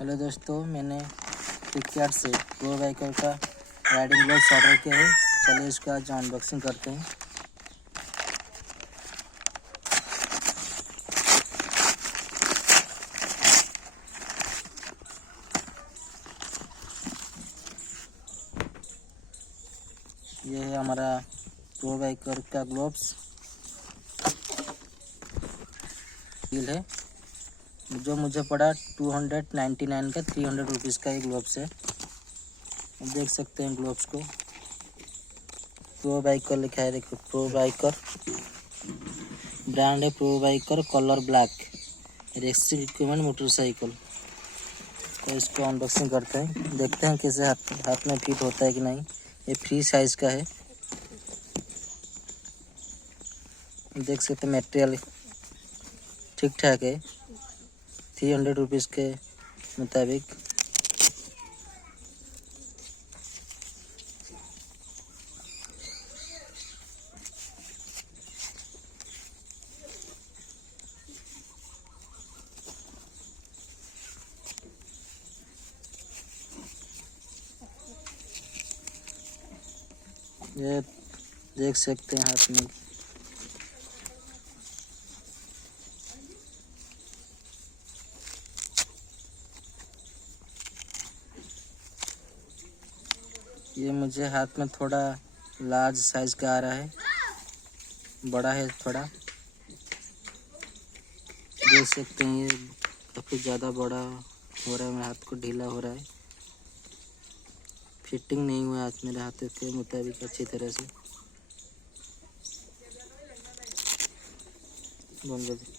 Hello दोस्तों, मैंने फ्लिपकार्ट से प्रोबाइकर का राइडिंग ग्लव्स ऑर्डर किया है। चलिए इसका आज अनबॉक्सिंग करते हैं। ये है हमारा प्रोबाइकर का ग्लव्स बिल है, जो मुझे पड़ा 299 का, 300 रुपीज़ का ये ग्लव्स है। अब देख सकते हैं ग्लव्स को, प्रोबाइकर लिखा है। देखो, प्रोबाइकर ब्रांड है, Probiker, colour black, rescue equipment motorcycle. तो इसको अनबॉक्सिंग करते हैं, देखते हैं कैसे हाथ में फिट होता है कि नहीं। ये फ्री साइज़ का है, देख सकते हैं। मटेरियल ठीक ठाक है, 300 रुपीज़ के मुताबिक। ये देख सकते हैं हाथ में। ये मुझे हाथ में थोड़ा लार्ज साइज का आ रहा है, बड़ा है थोड़ा। देख सकते हैं ये काफ़ी ज़्यादा बड़ा हो रहा है, मेरे हाथ को ढीला हो रहा है। फिटिंग नहीं हुआ हाथ, मेरे हाथ के मुताबिक अच्छी तरह से। बंद कर दे।